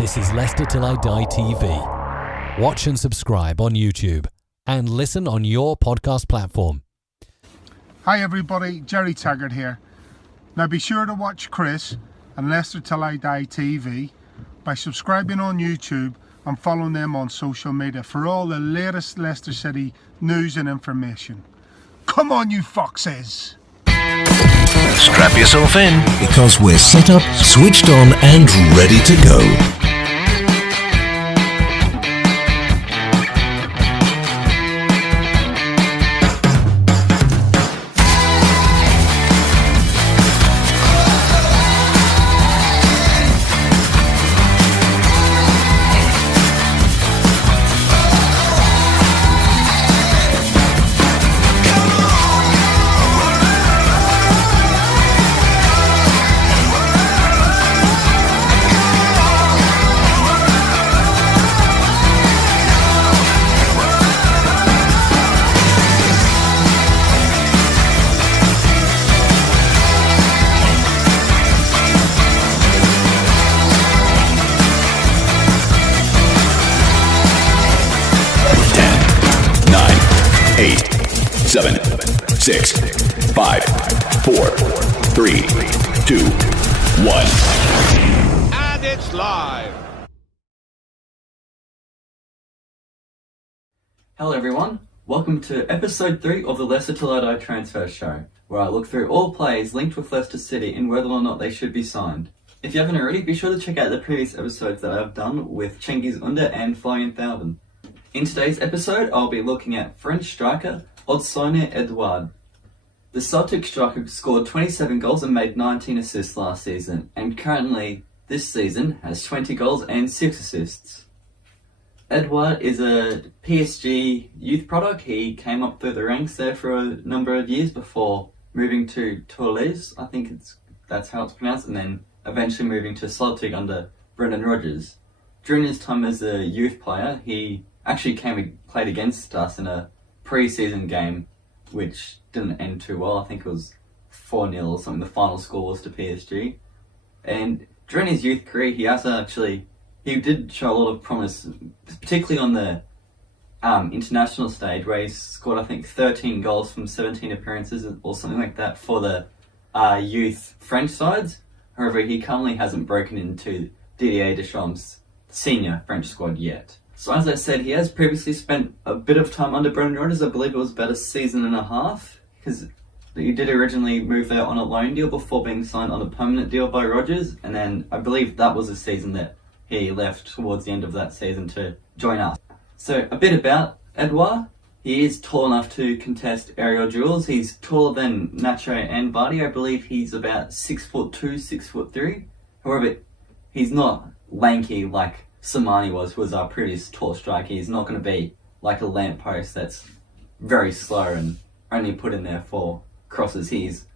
This is Leicester Till I Die TV. Watch and subscribe on YouTube and listen on your podcast platform. Hi everybody, Jerry Taggart here. Now be sure to watch Chris and Leicester Till I Die TV by subscribing on YouTube and following them on social media for all the latest Leicester City news and information. Come on you foxes! Strap yourself in because we're set up, switched on and ready to go. Eight, 7, 6, 5, 4, 3, 2, 1. And it's live. Hello everyone, welcome to episode 3 of the Leicester Till I Die Transfer Show, where I look through all players linked with Leicester City and whether or not they should be signed. If you haven't already, be sure to check out the previous episodes that I've done with Cengiz Under and Florian Thauvin. In today's episode, I'll be looking at French striker Odsonne Édouard. The Celtic striker scored 27 goals and made 19 assists last season, and currently, this season, has 20 goals and 6 assists. Édouard is a PSG youth product. He came up through the ranks there for a number of years before moving to Toulouse, I think that's how it's pronounced, and then eventually moving to Celtic under Brendan Rodgers. During his time as a youth player, he actually came and played against us in a pre-season game, which didn't end too well. I think it was 4-0 or something. The final score was to PSG. And during his youth career, he did show a lot of promise, particularly on the international stage, where he scored, I think, 13 goals from 17 appearances or something like that for the youth French sides. However, he currently hasn't broken into Didier Deschamps' senior French squad yet. So as I said, he has previously spent a bit of time under Brendan Rodgers. I believe it was about a season and a half, because he did originally move there on a loan deal before being signed on a permanent deal by Rodgers, and then I believe that was the season that he left towards the end of that season to join us. So a bit about Édouard. He is tall enough to contest aerial duels. He's taller than Nacho and Vardy. I believe he's about 6'2", 6'3". However, he's not lanky like Samani was, who was our previous tall striker. He's not going to be like a lamppost that's very slow and only put in there for crosses. He's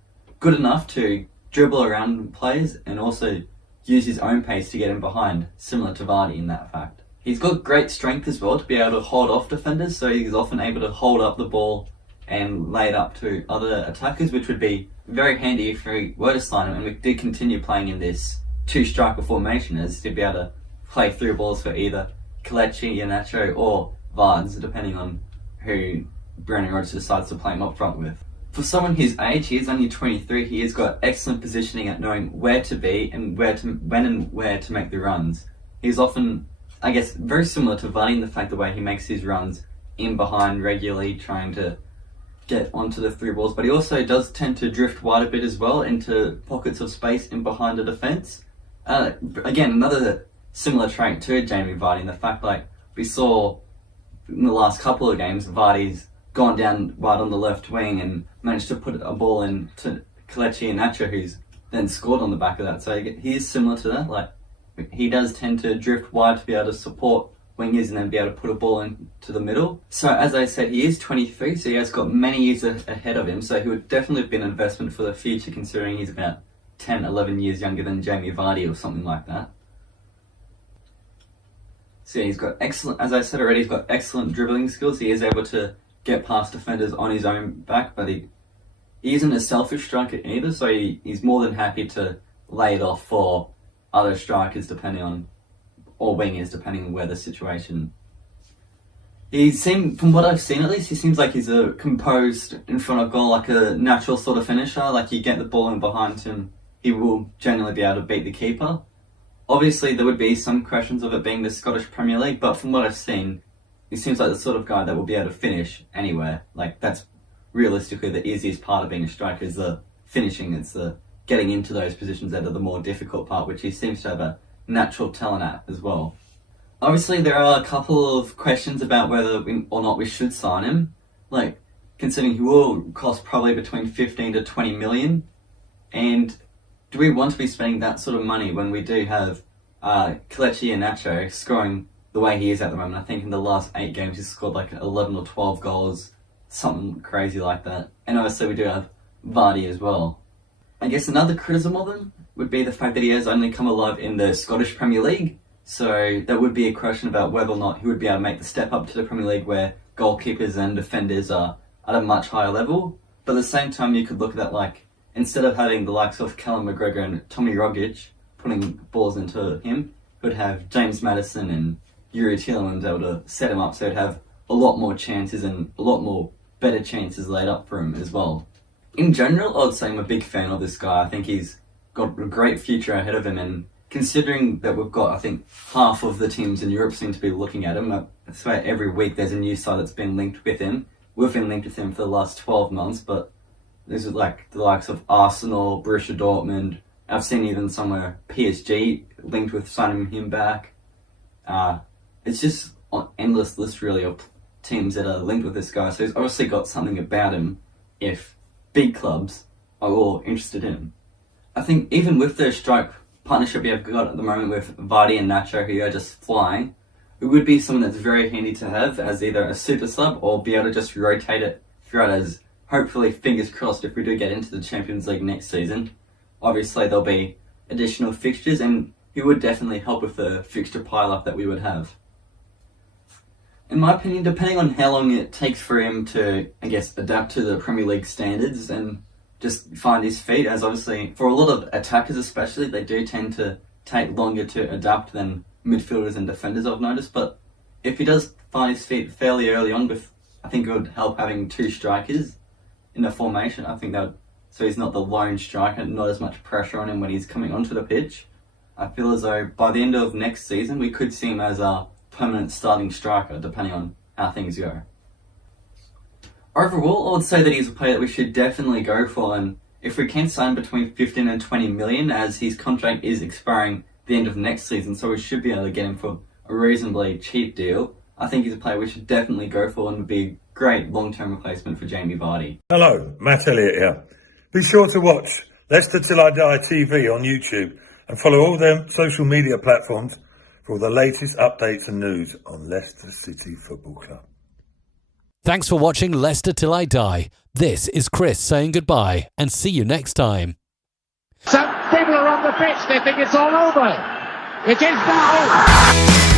good enough to dribble around players and also use his own pace to get in behind, similar to Vardy in that fact. He's got great strength as well to be able to hold off defenders, so he's often able to hold up the ball and lay it up to other attackers, which would be very handy if we were to sign him and we did continue playing in this two-striker formation, as to be able to play through balls for either Kelechi, Iheanacho or Vards, depending on who Brendan Rodgers decides to play him up front with. For someone his age, he is only 23, he has got excellent positioning at knowing where to be and when and where to make the runs. He's often, I guess, very similar to Vardy in the fact the way he makes his runs in behind regularly, trying to get onto the through balls, but he also does tend to drift wide a bit as well into pockets of space in behind a defence. Again, another similar trait to Jamie Vardy in the fact, like we saw in the last couple of games, Vardy's gone down wide on the left wing and managed to put a ball in to Kelechi and Nacho, who's then scored on the back of that. So he is similar to that. Like, he does tend to drift wide to be able to support wingers and then be able to put a ball into the middle. So as I said, he is 23, so he has got many years ahead of him. So he would definitely be an investment for the future, considering he's about 10, 11 years younger than Jamie Vardy or something like that. So he's got excellent, as I said already, he's got excellent dribbling skills. He is able to get past defenders on his own back, but he isn't a selfish striker either, so he's more than happy to lay it off for other strikers depending on or wingers, depending on where the situation. From what I've seen at least, he seems like he's a composed in front of goal, like a natural sort of finisher. Like you get the ball in behind him, he will generally be able to beat the keeper. Obviously, there would be some questions of it being the Scottish Premier League, but from what I've seen, he seems like the sort of guy that will be able to finish anywhere. Like that's realistically the easiest part of being a striker is the finishing. It's the getting into those positions that are the more difficult part, which he seems to have a natural talent at as well. Obviously, there are a couple of questions about whether or not we should sign him. Like, considering he will cost probably between 15 to 20 million. And do we want to be spending that sort of money when we do have Kelechi Iheanacho scoring the way he is at the moment? I think in the last 8 games he's scored like 11 or 12 goals, something crazy like that. And obviously we do have Vardy as well. I guess another criticism of him would be the fact that he has only come alive in the Scottish Premier League. So there would be a question about whether or not he would be able to make the step up to the Premier League where goalkeepers and defenders are at a much higher level. But at the same time, you could look at that like, instead of having the likes of Callum McGregor and Tommy Rogic putting balls into him, would have James Maddison and Yuri Tielemans able to set him up, so he'd have a lot more chances and a lot more better chances laid up for him as well. In general, I'd say I'm a big fan of this guy. I think he's got a great future ahead of him, and considering that we've got, I think, half of the teams in Europe seem to be looking at him. I swear every week there's a new side that's been linked with him. We've been linked with him for the last 12 months, but there's like the likes of Arsenal, Borussia Dortmund. I've seen even somewhere PSG linked with signing him back. It's just an endless list really of teams that are linked with this guy. So he's obviously got something about him if big clubs are all interested in him. I think even with the strike partnership we have got at the moment with Vardy and Nacho, who are just flying, it would be someone that's very handy to have as either a super sub or be able to just rotate it throughout, as hopefully, fingers crossed, if we do get into the Champions League next season. Obviously there'll be additional fixtures and he would definitely help with the fixture pile-up that we would have. In my opinion, depending on how long it takes for him to, I guess, adapt to the Premier League standards and just find his feet, as obviously for a lot of attackers especially, they do tend to take longer to adapt than midfielders and defenders, I've noticed. But if he does find his feet fairly early on, I think it would help having 2 strikers in the formation. I think that would, so he's not the lone striker, not as much pressure on him when he's coming onto the pitch. I feel as though by the end of next season we could see him as a permanent starting striker, depending on how things go. Overall, I would say that he's a player that we should definitely go for, and if we can sign between 15 and 20 million, as his contract is expiring the end of next season, so we should be able to get him for a reasonably cheap deal. I think he's a player we should definitely go for and would be a great long-term replacement for Jamie Vardy. Hello, Matt Elliott here. Be sure to watch Leicester Till I Die TV on YouTube and follow all their social media platforms for all the latest updates and news on Leicester City Football Club. Thanks for watching Leicester Till I Die. This is Chris saying goodbye and see you next time. Some people are on the pitch, they think it's all over. It is now.